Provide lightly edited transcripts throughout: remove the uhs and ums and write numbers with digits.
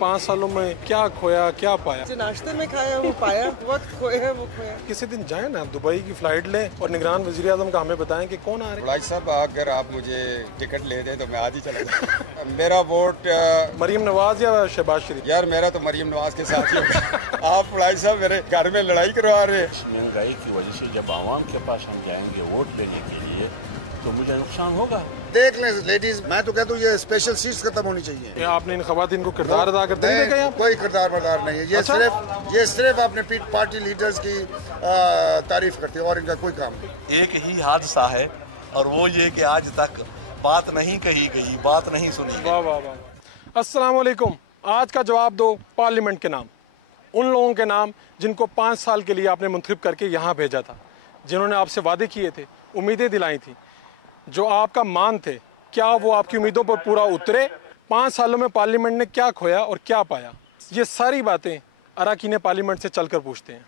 5 सालों में क्या खोया क्या पाया? नाश्ते में खाया वो पाया, वक्त खोया वो खोया। किसी दिन जाए ना, दुबई की फ्लाइट लें और निगरान वज़ीर आज़म का हमें बताएं कि कौन आ रहे भाई साहब, अगर आप मुझे टिकट ले दें तो मैं आज ही चला जाऊँ। मेरा वोट मरीम नवाज या शहबाज शरीफ? यार मेरा तो मरीम नवाज के साथ ही होगा। आप भाई साहब मेरे घर में लड़ाई करवा रहे हैं। महंगाई की वजह से जब आवाम के पास हम जाएंगे वोट लेने के लिए तो मुझे नुकसान होगा। देख लें लेडीज, मैं तो कहता हूँ ये स्पेशल सीट्स खत्म होनी चाहिए। क्या आपने इन खवातीन को किरदार अदा करते नहीं देखा? कोई किरदार बरदार नहीं है, ये सिर्फ अपने पार्टी लीडर्स की तारीफ करते हैं और इनका कोई काम नहीं। एक ही हादसा है और वो ये कि आज तक बात नहीं कही गई, बात नहीं सुनी। वाह वाह वाह। अस्सलाम वालेकुम। आज का जवाब दो पार्लियामेंट के नाम, उन लोगों के नाम जिनको 5 साल के लिए आपने मुंतखब करके यहाँ भेजा था, जिन्होंने आपसे वादे किए थे, उम्मीदें दिलाई थी, जो आपका मान थे। क्या वो आपकी उम्मीदों पर पूरा उतरे? 5 सालों में पार्लियामेंट ने क्या खोया और क्या पाया? ये सारी बातें अरकान पार्लियामेंट से चलकर पूछते हैं।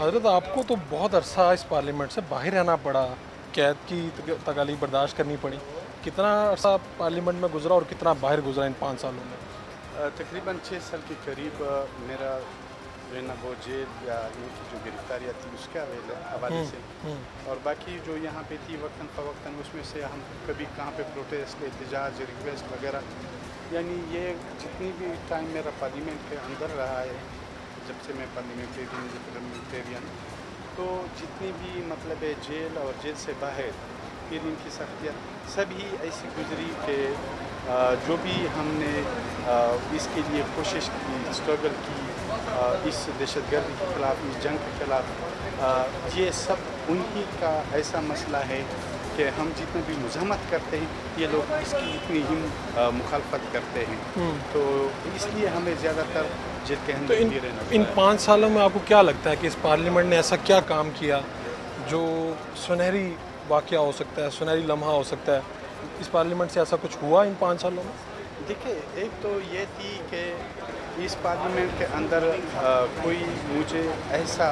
हज़रत, आपको तो बहुत अरसा इस पार्लियामेंट से बाहर रहना पड़ा, कैद की तकालीफ बर्दाश्त करनी पड़ी। कितना अरसा पार्लियामेंट में गुजरा और कितना बाहर गुजरा इन 5 सालों में? तकरीबन 6 साल के करीब मेरा जो है ना वो जेल या इनकी जो गिरफ्तारियाँ थी उसके हवाले से, और बाकी जो यहाँ पे थी वक्तन फ़वक्तन उसमें से हम कभी कहाँ पे प्रोटेस्ट, एहतजाज, रिक्वेस्ट वगैरह, यानी ये जितनी भी टाइम मेरा पार्लियामेंट के अंदर रहा है, जब से मैं पार्लियामेंटेरियन, तो जितनी भी मतलब है जेल और जेल से बाहर फिर इनकी सख्तियाँ सभी ऐसी गुजरी कि जो भी हमने इसके लिए कोशिश की, स्ट्रगल की, इस दहशतगर्दी के ख़िलाफ़, इस जंग के ख़िलाफ़, ये सब उन्हीं का ऐसा मसला है कि हम जितने भी मुज़ाहमत करते हैं ये लोग इसकी इतनी ही मुखालफत करते हैं, तो इसलिए हमें ज़्यादातर जेल के अंदर ही रहना। इन 5 सालों में आपको क्या लगता है कि इस पार्लियामेंट ने ऐसा क्या काम किया जो सुनहरी वाक़या हो सकता है, सुनहरी लम्हा हो सकता है? इस पार्लियामेंट से ऐसा कुछ हुआ इन 5 सालों में? देखिए, एक तो ये थी कि इस पार्लियामेंट के अंदर कोई मुझे ऐसा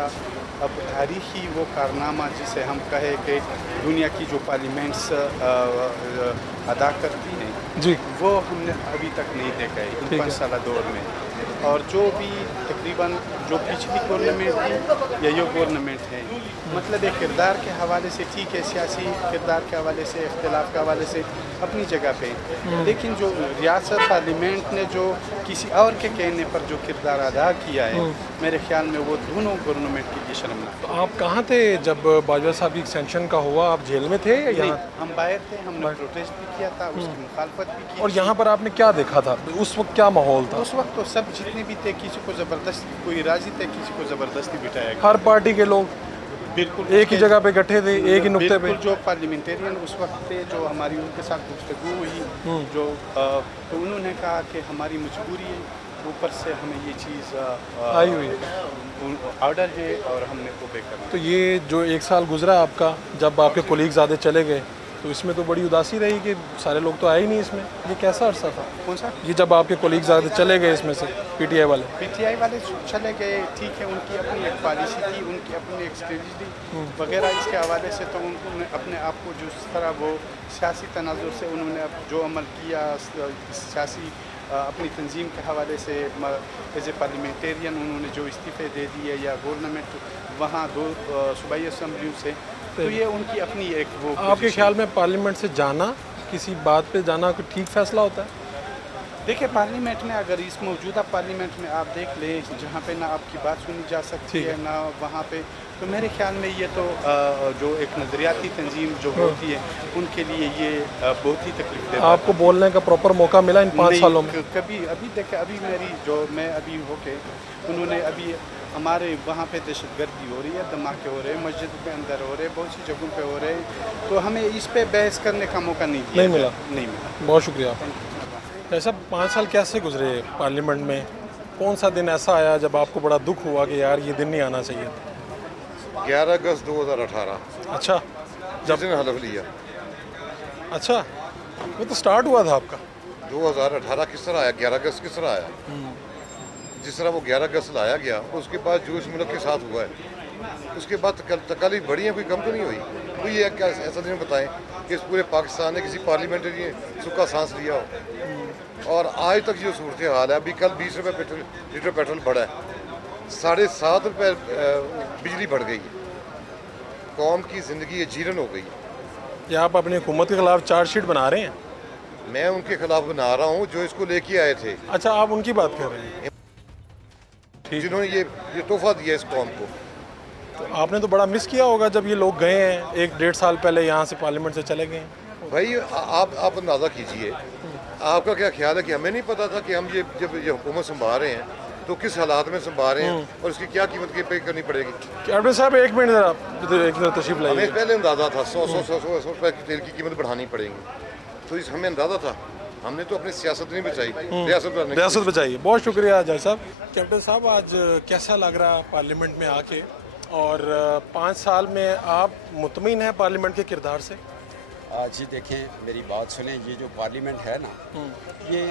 अब तारीख़ी वो कारनामा जिसे हम कहें कि दुनिया की जो पार्लियामेंट्स अदा करती हैं जी, वो हमने अभी तक नहीं देखा है इन 5 साल दौर में। और जो भी तकरीबन जो पिछली गवर्नमेंट थी या ये गवर्नमेंट है, मतलब एक किरदार के हवाले से ठीक है, सियासी किरदार के हवाले से, इख्तिलाफ के हवाले से अपनी जगह पे, लेकिन जो रियासत पार्लियामेंट ने जो किसी और के कहने पर जो किरदार अदा किया है, मेरे ख्याल में वो दोनों गवर्नमेंट के लिए शर्मनाक। तो आप कहाँ थे जब बाजवा साहब की एक्सटेंशन का हुआ? आप जेल में थे या यहाँ? हम बाहर थे, हमने प्रोटेस्ट भी किया था, उसकी मुखालफत भी की। और यहाँ पर आपने क्या देखा था? उस वक्त क्या माहौल था? उस वक्त तो सब जितने भी थे, किसी को ज़बरदस्ती, कोई राजी थे, किसी को ज़बरदस्ती बिठाया गया। हर पार्टी के लोग बिल्कुल एक ही जगह पे इकट्ठे थे, एक ही नुक्ते पे। जो पार्लियामेंटेरियन उस वक्त थे, जो हमारी उनके साथ गुफ्तगू हुई, जो तो उन्होंने कहा कि हमारी मजबूरी है, ऊपर से हमें ये चीज़ आई हुई ऑर्डर है और हमने ओबे करना। तो ये जो 1 साल गुजरा आपका, जब आपके कोलीग्स आधे चले गए, तो इसमें तो बड़ी उदासी रही कि सारे लोग तो आए ही नहीं इसमें। ये कैसा अरसा था? कौन सा? ये जब आपके कोलीग्स आधे चले गए इसमें से, पीटीआई वाले चले गए, ठीक है, उनकी अपनी एक पॉलिसी थी, उनकी अपनी एक स्ट्रेटजी वगैरह, इसके हवाले से तो उन्होंने अपने आप को जिस तरह वो सियासी तनाजुर से उन्होंने जो अमल किया, सियासी अपनी तंजीम के हवाले से एज ए पार्लियामेंटेरियन उन्होंने जो इस्तीफ़े दे दिए, या गवर्नमेंट वहाँ 2 सूबाई असम्बलियों से, तो ये उनकी अपनी एक वो। आपके ख्याल में पार्लियामेंट से जाना, किसी बात पे जाना कोई ठीक फैसला होता है? देखिए, पार्लियामेंट में अगर इस मौजूदा पार्लियामेंट में आप देख लें, जहाँ पे ना आपकी बात सुनी जा सकती है ना वहाँ पे, तो मेरे ख्याल में ये तो जो एक नज़रियाती तंजीम जो होती है उनके लिए ये बहुत ही तकलीफ देता है। आपको बोलने का प्रॉपर मौका मिला इन 5 सालों में? कभी अभी देखे, अभी मेरी जो मैं अभी होके उन्होंने अभी हमारे वहाँ पे दहशतगर्दी हो रही है, धमाके हो रहे हैं, मस्जिद के अंदर हो रहे हैं, बहुत सी जगहों पे हो रहे हैं, तो हमें इस पे बहस करने का मौका नहीं मिला। बहुत शुक्रिया। ऐसा 5 साल कैसे गुजरे पार्लियामेंट में? कौन सा दिन ऐसा आया जब आपको बड़ा दुख हुआ कि यार ये दिन नहीं आना चाहिए था? 11 अगस्त 2018। अच्छा, जब ने हलफ लिया। अच्छा, वो तो स्टार्ट हुआ था आपका। 2018 किस तरह आया, 11 अगस्त किस तरह आया? जिस तरह वो 11 अगस्त लाया गया, उसके बाद जो इस मुल्क के साथ हुआ है उसके बाद तकालीफ बढ़ी हैं, कोई कम तो नहीं हुई। कोई ये क्या ऐसा दिन बताएं कि इस पूरे पाकिस्तान ने किसी पार्लियामेंट्री ने सूखा सांस लिया हो। और आज तक जो सूरत हाल है, अभी कल 20 रुपये लीटर पेट्रोल बढ़ा है, 7.5 रुपये बिजली बढ़ गई है, कौम की ज़िंदगी जीरन हो गई है। या आप अपनी हुकूमत के खिलाफ चार्जशीट बना रहे हैं? मैं उनके खिलाफ बना रहा हूँ जो इसको लेके आए थे। अच्छा, आप उनकी बात कर रहे हैं, जिन्होंने ये तोहफा दिया इस कौम को। तो आपने तो बड़ा मिस किया होगा जब ये लोग गए हैं 1-1.5 साल पहले यहाँ से पार्लियामेंट से चले गए हैं। भाई आप अंदाज़ा कीजिए, आपका क्या ख्याल है कि हमें नहीं पता था कि हम जब ये हुकूमत संभाल रहे हैं तो किस हालात में संभाल रहे हैं और उसकी क्या कीमत पे करनी पड़ेगी। कैप्टन साहब एक मिनट ज़रा एक तशरीफ लाइए। हमें पहले अंदाज़ा था 100 रुपये की तेल की कीमत बढ़ानी पड़ेगी, तो इस हमें अंदाज़ा था। हमने तो अपनी सियासत नहीं बचाई, रियासत बचाई। बहुत शुक्रिया जय साहब। कैप्टन साहब, आज कैसा लग रहा पार्लियामेंट में आके, और 5 साल में आप मुतमिन हैं पार्लियामेंट के किरदार से? आज ही देखें, मेरी बात सुने, ये जो पार्लियामेंट है ना, ये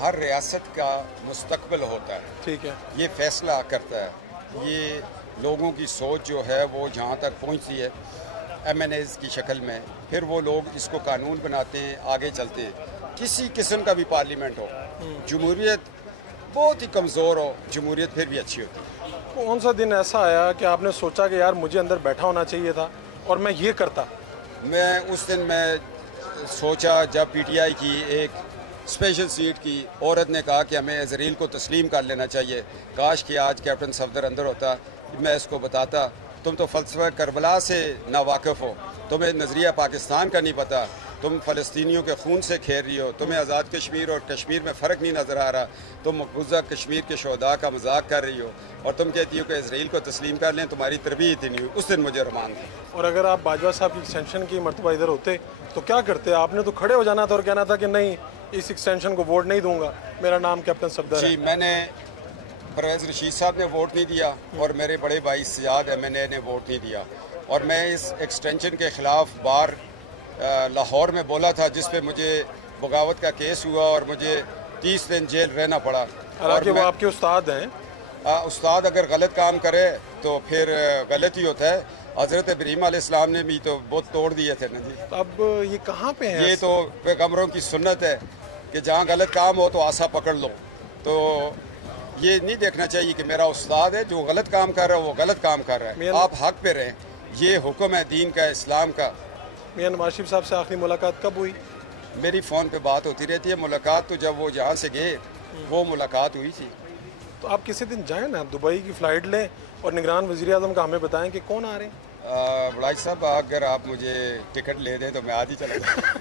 हर रियासत का मुस्तकबिल होता है। ठीक है। ये फैसला करता है, ये लोगों की सोच जो है वो जहाँ तक पहुँचती है MNAs की शक्ल में, फिर वो लोग इसको कानून बनाते हैं, आगे चलते हैं। किसी किस्म का भी पार्लियामेंट हो, जमहूरियत बहुत ही कमज़ोर हो, जमहूरियत फिर भी अच्छी होती है। कौन सा दिन ऐसा आया कि आपने सोचा कि यार मुझे अंदर बैठा होना चाहिए था और मैं ये करता? मैं उस दिन सोचा जब PTI की एक स्पेशल सीट की औरत ने कहा कि हमें इजराइल को तस्लीम कर लेना चाहिए। काश कि आज कैप्टन सफदर अंदर होता, मैं इसको बताता, तुम तो फ़लसफ़ा करबला से नावाकिफ़ हो, तुम्हें नज़रिया पाकिस्तान का नहीं पता, तुम फ़लस्तीनियों के खून से खेल रही हो, तुम्हें आज़ाद कश्मीर और कश्मीर में फ़र्क नहीं नज़र आ रहा, तुम मकबूजा कश्मीर के शहदा का मजाक कर रही हो और तुम कहती हो कि इजराइल को तस्लीम कर लें, तुम्हारी तरबियत ही नहीं हुई। उस दिन मुझे रमान था। और अगर आप बाजवा साहब की एक्सटेंशन की मरतबा इधर होते तो क्या करते? आपने तो खड़े हो जाना था और कहना था कि नहीं, इस एक्सटेंशन को वोट नहीं दूंगा, मेरा नाम कैप्टन सफदर है। जी, मैंने परवेज़ रशीद साहब ने वोट नहीं दिया और मेरे बड़े भाई सियाद MNA ने वोट नहीं दिया, और मैं इस एक्सटेंशन के ख़िलाफ़ बार लाहौर में बोला था, जिस पे मुझे बगावत का केस हुआ और मुझे 30 दिन जेल रहना पड़ा। और वो आपके उस्ताद हैं। उस्ताद अगर गलत काम करे तो फिर गलत ही होता है। हज़रत इब्राहीम अलैहिस्सलाम ने भी तो बहुत तोड़ दिए थे ना जी। अब ये कहाँ पे है? ये तो पैगम्बरों की सुन्नत है कि जहाँ गलत काम हो तो आसा पकड़ लो। तो ये नहीं देखना चाहिए कि मेरा उस्ताद है, जो गलत काम कर रहा है वो गलत काम कर रहा है, आप हक पे रहें। ये हुक्म है दीन का, इस्लाम का। मियां नवाज शरीफ साहब से आखिरी मुलाकात कब हुई? मेरी फ़ोन पे बात होती रहती है। मुलाकात तो जब वो जहाँ से गए वो मुलाकात हुई थी। तो आप किसी दिन जाएं ना, दुबई की फ़्लाइट लें और निगरान वज़ीर आज़म का हमें बताएं कि कौन आ रहे हैं। बड़ाई साहब, अगर आप मुझे टिकट ले दें तो मैं आज ही चला जाऊँ।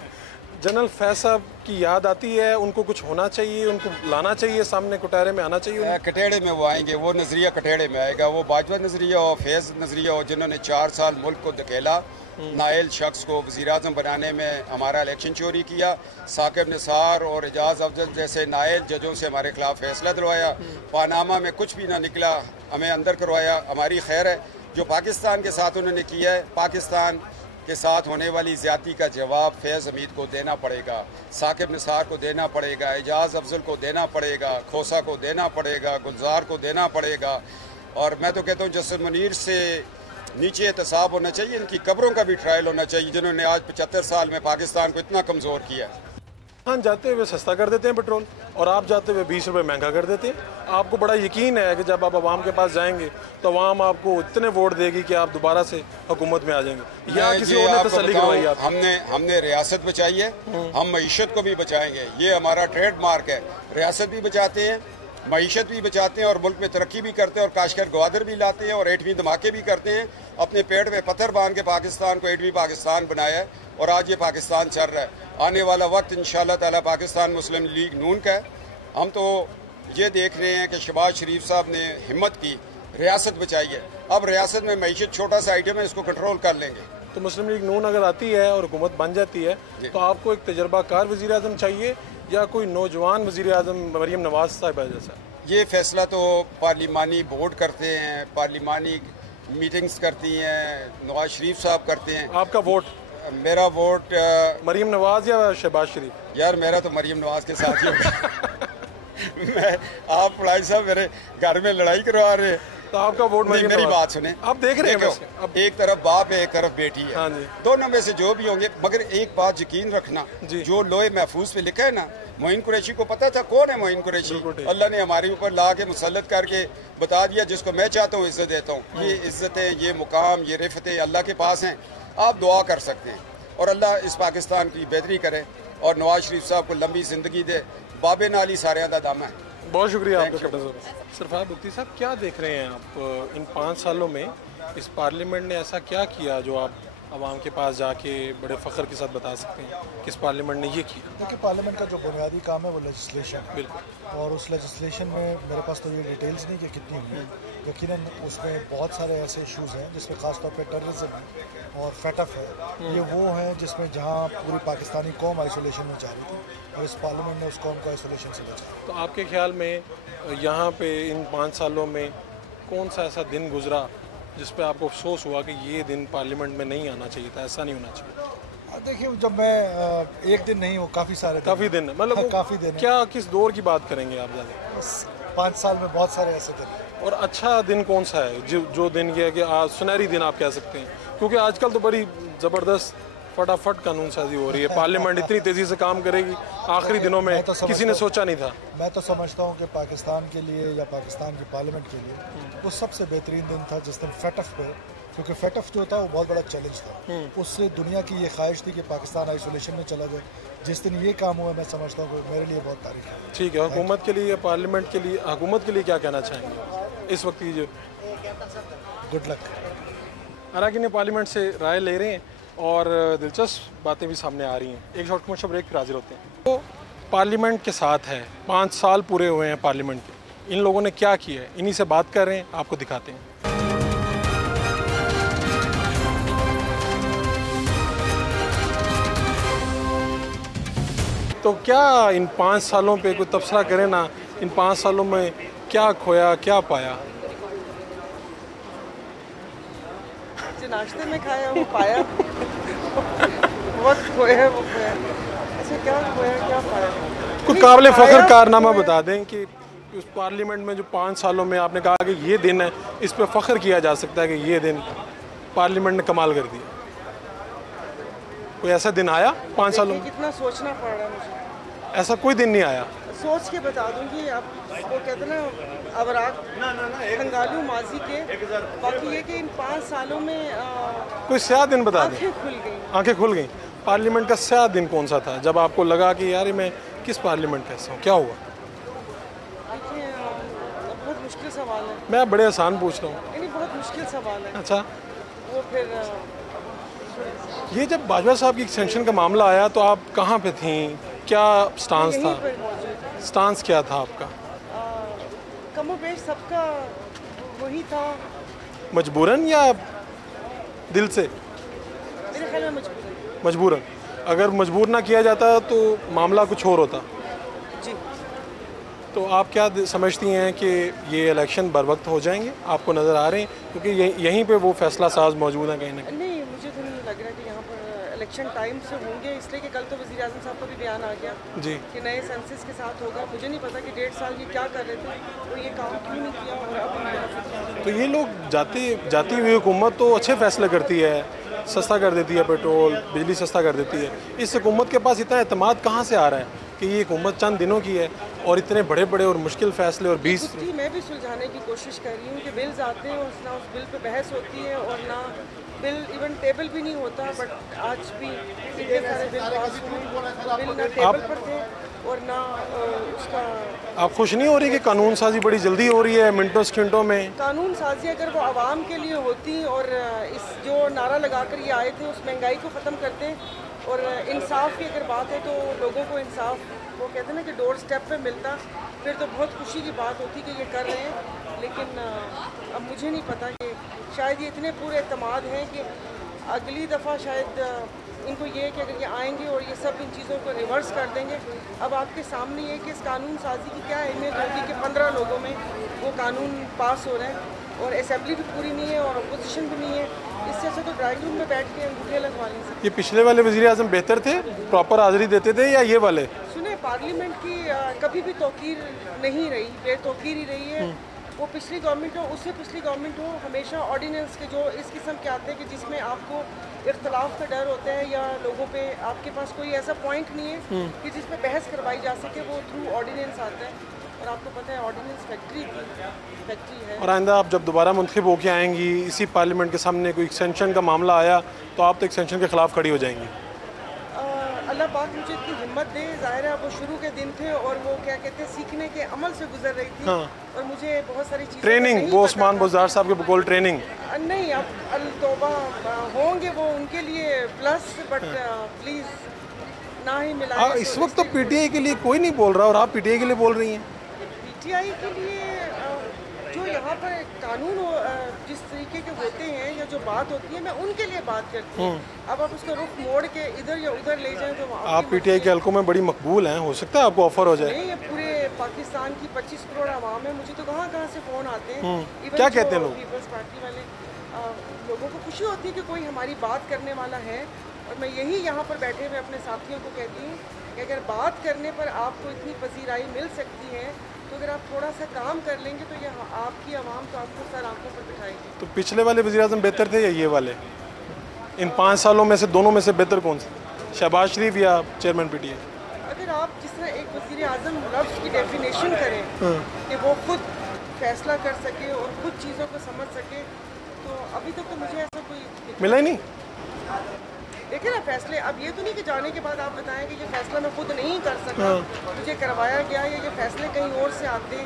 जनरल फैज़ साहब की याद आती है, उनको कुछ होना चाहिए, उनको लाना चाहिए, सामने कुटारे में आना चाहिए। कटेड़े में वो आएंगे, वो नज़रिया कटेड़े में आएगा। वो बाजवा नज़रिया हो, फैज़ नज़रिया हो, जिन्होंने 4 साल मुल्क को धकेला, नाइल शख्स को वज़ीर आज़म बनाने में हमारा इलेक्शन चोरी किया, साकिब निसार और एजाज़ अफजल जैसे नाइल जजों से हमारे खिलाफ फैसला दिलवाया, पानामा में कुछ भी ना निकला, हमें अंदर करवाया। हमारी खैर है जो पाकिस्तान के साथ उन्होंने किया है, पाकिस्तान के साथ होने वाली ज़्यादती का जवाब फैज़ हमीद को देना पड़ेगा, साकिब निसार को देना पड़ेगा, एजाज़ अफजल को देना पड़ेगा, खोसा को देना पड़ेगा, गुलजार को देना पड़ेगा। और मैं तो कहता हूँ जस्टिस मुनीर से नीचे एहतसाब होना चाहिए, इनकी कब्रों का भी ट्रायल होना चाहिए, जिन्होंने आज 75 साल में पाकिस्तान को इतना कमज़ोर किया। हाँ, जाते हुए सस्ता कर देते हैं पेट्रोल और आप जाते हुए 20 रुपये महंगा कर देते हैं। आपको बड़ा यकीन है कि जब आप आवाम के पास जाएंगे तो आवाम आपको इतने वोट देगी कि आप दोबारा से हुकूमत में आ जाएंगे। या किसी और ने तसल्ली करवाई आप? हमने रियासत बचाई है, हम मईशत को भी बचाएंगे। ये हमारा ट्रेडमार्क है, रियासत भी बचाते हैं, मईशत भी बचाते हैं और मुल्क में तरक्की भी करते हैं और काशगर गवादर भी लाते हैं और 8वीं धमाके भी करते हैं। अपने पेड़ में पत्थर बांध के पाकिस्तान को 8वीं पाकिस्तान बनाया है और आज ये पाकिस्तान चल रहा है। आने वाला वक्त इंशाअल्लाह ताला पाकिस्तान मुस्लिम लीग नून का है। हम तो ये देख रहे हैं कि शहबाज शरीफ साहब ने हिम्मत की, रियासत बचाई है। अब रियासत में मईशत छोटा सा आइटम है, इसको कंट्रोल कर लेंगे। तो मुस्लिम लीग नून अगर आती है और हुकूमत बन जाती है तो आपको एक तजर्बाकार वज़ीर आज़म चाहिए या कोई नौजवान वज़ीर आज़म मरीम नवाज साहिबा जैसा? ये फैसला तो पार्लिमानी बोर्ड करते हैं, पार्लिमानी मीटिंग्स करती हैं, नवाज शरीफ साहब करते हैं। आपका वोट? मेरा वोट मरीम नवाज या शहबाज शरीफ? यार मेरा तो मरीम नवाज के साथ ही मैं आप पढ़ाई साहब मेरे घर में लड़ाई करवा रहे हैं। तो आपका वोट नहीं, मेरी बात सुने, आप देख रहे हैं देखो, वैसे, अब एक तरफ बाप है, एक तरफ बेटी है। हाँ जी। दोनों में से जो भी होंगे, मगर एक बात यकीन रखना, जी। जो लोहे महफूज पे लिखा है ना, मोइन कुरैशी को पता था कौन है मोइन कुरैशी। अल्लाह ने हमारे ऊपर ला के मुसल्लत करके बता दिया, जिसको मैं चाहता हूँ इज्जत देता हूँ। ये इज्जतें, ये मुकाम, ये रिफतें अल्लाह के पास हैं। आप दुआ कर सकते हैं और अल्लाह इस पाकिस्तान की बेहतरी करे और नवाज शरीफ साहब को लंबी जिंदगी दे। बाबे नाली सारे दा दामा है। बहुत शुक्रिया आपका कैप्टन साहब। सरफराज बुख्ती साहब, क्या देख रहे हैं आप इन 5 सालों में इस पार्लियामेंट ने ऐसा क्या किया जो आप आवाम के पास जाके बड़े फ़ख्र के साथ बता सकते हैं कि इस पार्लियामेंट ने ये किया? देखिए, पार्लियामेंट का जो बुनियादी काम है वो लेजिस्लेशन है। बिल्कुल। और उस लेजिस्लेशन में मेरे पास तो ये डिटेल्स नहीं कि कितनी हुई, यकीनन उसमें बहुत सारे ऐसे इश्यूज़ हैं जिसमें ख़ासतौर पे टेररिज्म है और फैटफ है। ये वो हैं जिसमें जहाँ पूरी पाकिस्तानी कौम आइसोलेशन में जा रही थी और इस पार्लियामेंट ने उस कौम को आइसोलेशन से बचाया। तो आपके ख्याल में यहाँ पे इन 5 सालों में कौन सा ऐसा दिन गुजरा जिस पे आपको अफसोस हुआ कि ये दिन पार्लियामेंट में नहीं आना चाहिए था, ऐसा नहीं होना चाहिए? देखिए, जब मैं एक दिन नहीं, वो काफ़ी सारे काफ़ी दिन है, मतलब वो काफ़ी दिन है। क्या किस दौर की बात करेंगे आप ज़्यादा? 5 साल में बहुत सारे ऐसे दिन हैं। और अच्छा दिन कौन सा है जो दिन ये है कि आज सुनहरी दिन आप कह सकते हैं? क्योंकि आजकल तो बड़ी ज़बरदस्त फटाफट कानून साजी हो रही है, पार्लियामेंट इतनी तेज़ी से काम करेगी, आखिरी दिनों में किसी ने सोचा नहीं था। मैं तो समझता हूँ कि पाकिस्तान के लिए या पाकिस्तान की पार्लियामेंट के लिए वो सबसे बेहतरीन दिन था जिस दिन फैटफ पे, क्योंकि फैटफ जो था वो बहुत बड़ा चैलेंज था। उससे दुनिया की ये ख्वाहिश थी कि पाकिस्तान आइसोलेशन में चला जाए। जिस दिन ये काम हुआ, मैं समझता हूँ कि मेरे लिए बहुत तारीफ है। ठीक है, हुकूमत के लिए, पार्लियामेंट के लिए, हुकूमत के लिए क्या कहना चाहेंगे इस वक्त की जो? Good luck. अरकान पार्लियामेंट से राय ले रहे हैं और दिलचस्प बातें भी सामने आ रही हैं। एक शॉर्ट कमर्शियल ब्रेक फिर हाजिर होते हैं। तो पार्लियामेंट के साथ है, 5 साल पूरे हुए हैं पार्लियामेंट के, इन लोगों ने क्या किया है, इन्हीं से बात कर रहे हैं, आपको दिखाते हैं। तो क्या इन 5 सालों पे कोई तबसरा करें ना, इन 5 सालों में क्या खोया क्या पाया? जो नाश्ते में खाया वो पाया, वक्त खोया वो खोया। ऐसे क्या खोया क्या पाया? कुछ काबिल फ़ख्र कारनामा बता दें कि उस पार्लियामेंट में जो 5 सालों में आपने कहा कि ये दिन है, इस पे फ़ख्र किया जा सकता है कि ये दिन पार्लियामेंट ने कमाल कर दिया। कोई ऐसा दिन आया 5 सालों में? कितना सोचना पड़ रहा है मुझे। ऐसा कोई दिन नहीं आया। सोच के बता दूंगी। अब वो कहते हैं ना, अवराक खंगालू माजी के। बाकी ये कि इन 5 सालों में कोई स्याह दिन बता दें। आंखें खुल गई। आंखें खुल गई। पार्लियामेंट का स्याह दिन कौन सा था जब आपको लगा कि यार मैं किस पार्लियामेंट का हिस्सा हूँ? क्या हुआ? देखिए, बहुत मुश्किल सवाल है। मैं बड़े आसान पूछ रहा हूँ। नहीं, बहुत मुश्किल सवाल है। अच्छा, वो फिर ये जब बाजवा साहब की एक्सटेंशन का मामला आया तो आप कहाँ पे थी? क्या स्टांस यहीं था? पर मौजूद। स्टांस क्या था आपका? कमोबेश सबका वही था। मजबूरन या दिल से? मेरे ख्याल में मजबूरन। मजबूरन। अगर मजबूर ना किया जाता तो मामला कुछ और होता। जी। तो आप क्या समझती हैं कि ये इलेक्शन बर वक्त हो जाएंगे? आपको नज़र आ रहे हैं क्योंकि यहीं पे वो फैसला साज मौजूद है कहीं ना कहीं? नहीं, मुझे तो नहीं लग रहा कि यहाँ पर इलेक्शन टाइम से होंगे, इसलिए कि कल तो वज़ीर आज़म साहब का भी बयान आ गया जी कि नए सेंसस के साथ होगा। मुझे नहीं पता कि 1.5 साल ये क्या कर रहे थे, तो ये काम क्यों नहीं किया और अब इनके तरफ। तो ये लोग जाती हुई हुकूमत तो अच्छे फैसले करती है, सस्ता कर देती है पेट्रोल, बिजली सस्ता कर देती है। इस हुकूमत के पास इतना एतमाद कहाँ से आ रहा है कि ये हुकूमत चंद दिनों की है और इतने बड़े बड़े और मुश्किल फैसले और 20 मैं भी सुलझाने की कोशिश कर रही हूँ कि बिल्स आते हैं और ना उस बिल पे बहस होती है और ना बिल इवन टेबल भी नहीं होता। बट आज भी इतने सारे बिल पास हुए, बिल ना टेबल पर थे और ना उसका। आप खुश नहीं हो रही कि कानून साजी बड़ी जल्दी हो रही है, मिनटों सेकंडों में? कानून साजी अगर वो आवाम के लिए होती और इस जो नारा लगाकर ये आए थे उस महंगाई को ख़त्म करते और इंसाफ की अगर बात है तो लोगों को इंसाफ, वो कहते हैं ना कि डोर स्टेप पे मिलता, फिर तो बहुत खुशी की बात होती कि ये कर रहे हैं। लेकिन अब मुझे नहीं पता कि शायद ये इतने पूरे एतमाद हैं कि अगली दफ़ा शायद इनको ये है कि अगर ये आएंगे और ये सब इन चीज़ों को रिवर्स कर देंगे। अब आपके सामने ये कि इस कानून साजी की क्या अहमियत होगी कि 15 लोगों में वो कानून पास हो रहे हैं और असेंबली भी पूरी नहीं है और अपोजिशन भी नहीं है। इससे अच्छा तो ड्राइंग रूम में बैठ के अंगूठे लगवा लें। ये पिछले वाले वज़ीर आज़म बेहतर थे, प्रॉपर हाज़िरी देते थे, या ये वाले? सुने, पार्लियामेंट की कभी भी तौकीर नहीं रही, बेतौकीर ही रही है। वो पिछली गवर्नमेंट हो, उससे पिछली गवर्नमेंट हो, हमेशा ऑर्डिनेंस के जो इस किस्म के आते हैं कि जिसमें आपको इख्तलाफ का डर होता है या लोगों पे आपके पास कोई ऐसा पॉइंट नहीं है कि जिस पे बहस करवाई जा सके, वो थ्रू ऑर्डिनेंस आता है। और आपको पता है ऑर्डिनेंस फैक्ट्री है। और आइंदा आप जब दोबारा मुंतखब होकर आएंगी, इसी पार्लियामेंट के सामने कोई एक्सटेंशन का मामला आया तो आप तो एक्सटेंशन के खिलाफ खड़ी हो जाएंगी? अल्लाह पाक मुझे इतनी हिम्मत दे। ज़ाहिर है वो शुरू के दिन थे और वो क्या कहते हैं सीखने के अमल से गुजर रही थी। हाँ। और मुझे बहुत सारी चीज़ें ट्रेनिंग, वो उस्मान बुज़दार साहब के बकौल ट्रेनिंग नहीं, अब अल-तौबा होंगे वो उनके लिए प्लस, बट प्लीज़ ना ही मिला। इस वक्त तो पीटीआई के लिए कोई नहीं बोल रहा और आप पीटीआई के लिए बोल रही हैं। पीटीआई के लिए जो यहाँ पर कानून जिस तरीके के होते हैं या जो बात होती है, मैं उनके लिए बात करती हूँ। अब आप उसका रुख मोड़ के इधर या उधर ले जाएं तो आप पीटीआई के हलकों में बड़ी मकबूल हैं, हो सकता है आपको ऑफर हो जाए। नहीं, ये पूरे पाकिस्तान की 25 करोड़ आवाम है, मुझे तो कहाँ से फ़ोन आते हैं। क्या कहते हैं लोग? पीपल्स पार्टी वाले लोगों को खुशी होती है कि कोई हमारी बात करने वाला है। और मैं यही यहाँ पर बैठे हुए अपने साथियों को कहती हूँ कि अगर बात करने पर आपको इतनी पजीराई मिल सकती है तो अगर आप थोड़ा सा काम कर लेंगे तो ये आपकी आवाम तो आपको सर आंखों पर बिठाएगी। तो पिछले वाले वज़ीर-ए-आज़म बेहतर थे या ये वाले? इन 5 सालों में से दोनों में से बेहतर कौन सा, शहबाज शरीफ या चेयरमैन पीटीआई? अगर आप जिस तरह एक वज़ीर-ए-आज़म लफ्ज़ की डेफिनेशन करें कि वो खुद फैसला कर सके और खुद चीज़ों को समझ सके, तो अभी तक तो मुझे ऐसा कोई मिला ही नहीं। देखिए ना फैसले, अब ये तो नहीं कि जाने के बाद आप बताएं कि ये फैसला मैं खुद नहीं कर सका, मुझे करवाया गया या ये फैसले कहीं और से आते,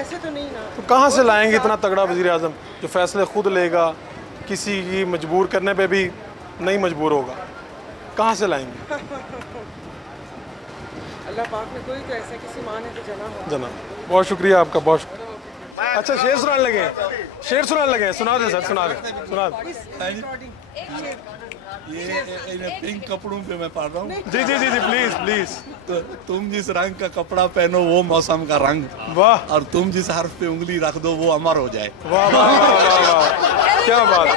ऐसे तो नहीं ना। तो कहाँ से लाएंगे इतना तगड़ा वज़ीर-ए-आज़म जो फैसले खुद लेगा, किसी की मजबूर करने पे भी नहीं मजबूर होगा? कहाँ से लाएंगे? अल्लाह पाक ने कोई तो ऐसा किसी माँ ने तो जनाब बहुत शुक्रिया आपका, बहुत शुक्रिया। अच्छा शेर सुनाने लगे, शेर सुनाने लगे, सुना दे सर, सुना दे। ये पिंक कपड़ों पे मैं पढ़ रहा हूँ। जी जी जी जी, प्लीज प्लीज। तो तुम जिस रंग का कपड़ा पहनो वो मौसम का रंग, वाह। और तुम जिस हर्फ पे उंगली रख दो वो अमर हो जाए। वाह वाह वाह वाह, क्या बात।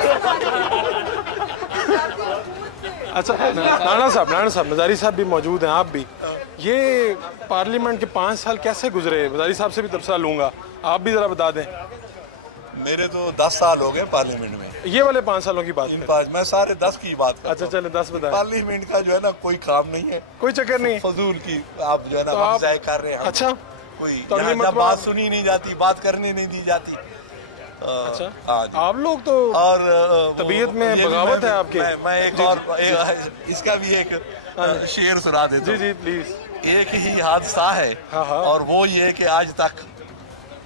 अच्छा नाना साहब, नज़ारी साहब भी मौजूद हैं, आप भी। ये पार्लियामेंट के 5 साल कैसे गुजरे? नज़ारी साहब से भी तबसरा लूँगा, आप भी ज़रा बता दें। मेरे तो 10 साल हो गए पार्लियामेंट में। ये वाले 5 सालों की बात है? मैं सारे 10 की बात करता हूं। अच्छा चले 10 बताएं। पार्लियामेंट का जो है ना कोई काम नहीं है, कोई चक्कर नहीं, फजूल की आप जो है ना तो जाय कर रहे हैं। अच्छा कोई तो जब बात सुनी नहीं जाती, बात करनी नहीं दी जाती। अच्छा हाँ, आप लोग तो और तबीयत में बगावत है आपके। मैं एक और इसका भी एक शेर सुना देता हूं। जी जी प्लीज। एक ही हादसा है और वो ये कि आज तक,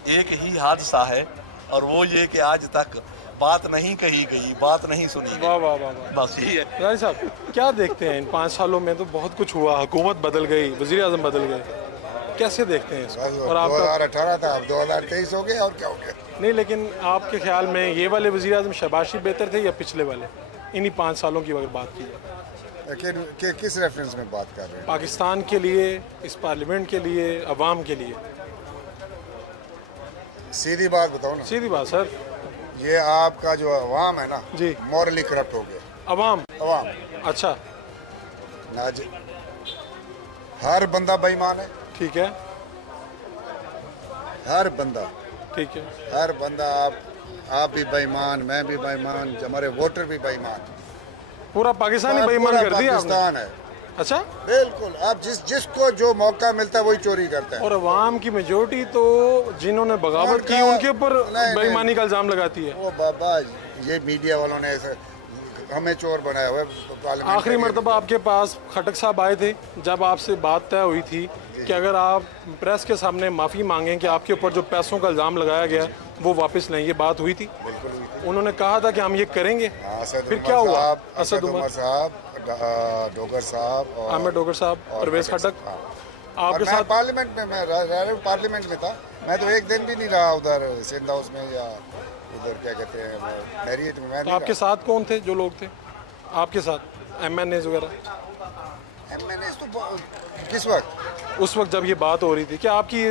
एक ही हादसा है और वो ये कि आज तक बात नहीं कही गई, बात नहीं सुनी गई। वाह वाह वाह, बस ये है। राय साहब क्या देखते हैं इन 5 सालों में? तो बहुत कुछ हुआ, हुकूमत बदल गई, वज़ीर-ए-आज़म बदल गए, कैसे देखते हैं इसको? और आपका 2018 था, अब 2023 हो गया और क्या हो गया? नहीं, लेकिन आपके ख्याल में ये वाले वज़ीर-ए-आज़म शहबाज शरीफ बेहतर थे या पिछले वाले, इन्हीं 5 सालों की अगर बात की जाए? किस रेफरेंस में बात कर रहे हैं? पाकिस्तान के लिए, इस पार्लियामेंट के लिए, अवाम के लिए। सीधी बात बताओ ना। सीधी बात सर। ये आपका जो अवाम है ना जी, मॉरली करप्ट हो गया। अवाम? अच्छा, हर बंदा बेईमान है। ठीक है, हर बंदा, ठीक है, हर बंदा। आप भी बेईमान, मैं भी बेईमान, हमारे वोटर भी बेईमान, पूरा पाकिस्तान ही बेईमान कर दिया पाकिस्तान है। अच्छा बिल्कुल, अब जिसको जो मौका मिलता है वही चोरी करता है। और अवाम की मेजोरिटी तो जिन्होंने बगावत की उनके ऊपर बेईमानी का इल्जाम लगाती है। ओ बाबा, ये मीडिया वालों ने हमें चोर बनाया हुआ है। आखिरी मरतबा आपके पास खटक साहब आए थे जब आपसे बात तय हुई थी कि अगर आप प्रेस के सामने माफ़ी मांगें कि आपके ऊपर जो पैसों का इल्ज़ाम लगाया गया वो वापस लें, ये बात हुई थी? बिल्कुल हुई थी। उन्होंने कहा था कि हम ये करेंगे। फिर क्या हुआ? असद उमर साहब, डोगर साहब, आमिर डोगर साहब, परवेज खटक आपके साथ पार्लियामेंट में, मैं पार्लियामेंट में था। मैं तो एक दिन भी नहीं रहा उधर सिंध हाउस में या उधर क्या कहते हैं हैरियट में। मैं आपके साथ कौन थे जो लोग थे आपके साथ? MNAs वगैरह? MNAs तो किस वक्त? उस वक्त जब ये बात हो रही थी, क्या आपकी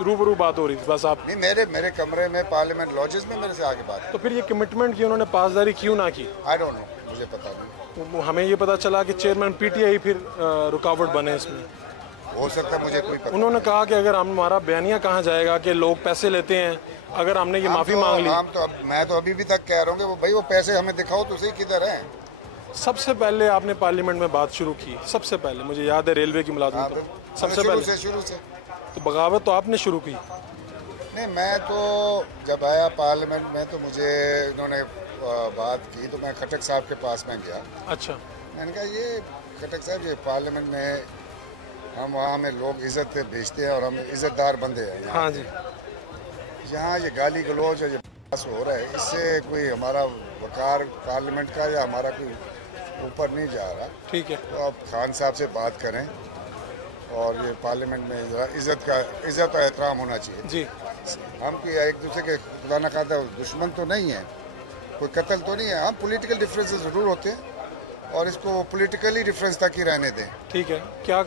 रूबरू बात हो रही थी? बस आप नहीं, मेरे कमरे में पार्लियामेंट लॉजेस में मेरे से आगे बात। तो फिर ये कमिटमेंट की उन्होंने पासदारी क्यों ना की? आई डोंट नो, मुझे पता नहीं। हमें ये पता चला कि चेयरमैन PTI फिर रुकावट बने इसमें। हो सकता है, मुझे कोई पता। उन्होंने कहा कि अगर हमारा बयानिया कहाँ जाएगा कि लोग पैसे लेते हैं, अगर हमने ये माफ़ी मांग ली। मैं तो अभी भी तक कह रहा हूँ कि वो भाई वो पैसे हमें दिखाओ तो सही किधर है। सबसे पहले आपने पार्लियामेंट में बात शुरू की, सबसे पहले मुझे याद है रेलवे की मुलाजिम सबसे पहले शुरू से तो बगावत तो आपने शुरू की। नहीं, मैं तो जब आया पार्लियामेंट में तो मुझे इन्होंने बात की तो मैं खटक साहब के पास में गया। अच्छा। मैंने कहा ये खटक साहब ये पार्लियामेंट में हम वहाँ में लोग इज़्ज़त से भेजते हैं और हम इज़्ज़तदार बंदे हैं। हाँ जी। यहाँ ये गाली गलौज और ये बस हो रहा है, इससे कोई हमारा वकार पार्लियामेंट का या हमारा कोई ऊपर नहीं जा रहा। ठीक है। तो आप खान साहब से बात करें और ये पार्लियामेंट में ज़रा इज़्ज़त और एहतराम होना चाहिए जी। हम कोई एक दूसरे के खुदा न खाता दुश्मन तो नहीं है, कोई कत्ल तो नहीं है। हम पॉलिटिकल डिफरेंसेस ज़रूर होते हैं और इसको पॉलिटिकली डिफरेंस तक ही रहने दें। ठीक है। क्या